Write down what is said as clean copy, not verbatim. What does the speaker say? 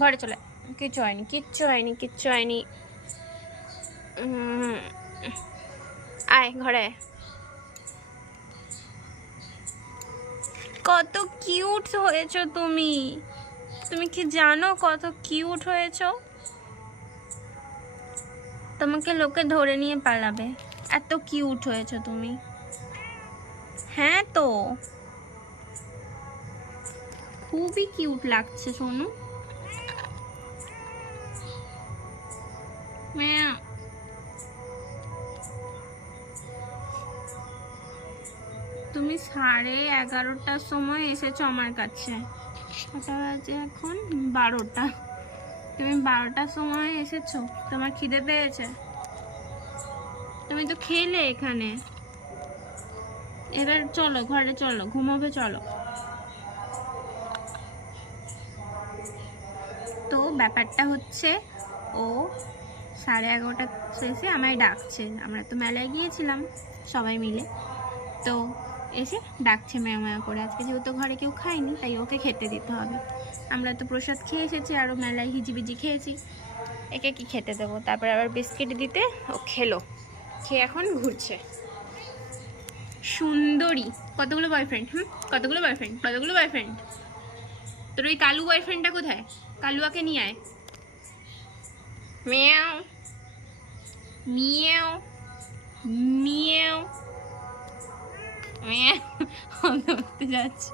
ঘরে চলে। কিচ্ছু হয়নি, কিচ্ছু হয়নি, কিচ্ছু হয়নি। আয় ঘরে আয়। কত কিউট হয়েছো তুমি। তুমি কি জানো কত কিউট হয়েছো? তোমাকে লোকে ধরে নিয়ে পালাবে, এত কিউট হয়েছো তুমি। হ্যাঁ তো, খুবই কিউট লাগছে সোনু। তুমি 11:30টার সময় এসেছো আমার কাছে। ওটা বাজে এখন 12টা। তুমি 12টার সময় এসেছো, তোমার খিদে পেয়েছে? তুমি তো খেলে এখানে। এবার চলো ঘরে, চলো ঘুমাবে, চলো। তো ব্যাপারটা হচ্ছে, ও 11:30 শেষে আমায় ডাকছে। আমরা তো মেলায় গিয়েছিলাম সবাই মিলে, তো এসে ডাকছে মেয়া মেয়া করে। আজকে যেহেতু ঘরে কেউ খায়নি, তাই ওকে খেতে দিতে হবে। আমরা তো প্রসাদ খেয়ে এসেছি, আরও মেলায় হিজিবিজি খেয়েছি, একে কি খেতে দেবো? তারপর আবার বিস্কিট দিতে ও খেলো, খেয়ে এখন ঘুরছে। সুন্দরী। কতগুলো বয়ফ্রেন্ড? কতগুলো বয়ফ্রেন্ড, কতগুলো বয়ফ্রেন্ড? তোর ওই কালু বয়ফ্রেন্ডটা কোথায়? কালুয়াকে নিয়ে আয়। মিয়াও মিয়াও মিয়াও মিয়াও। যাচ্ছে।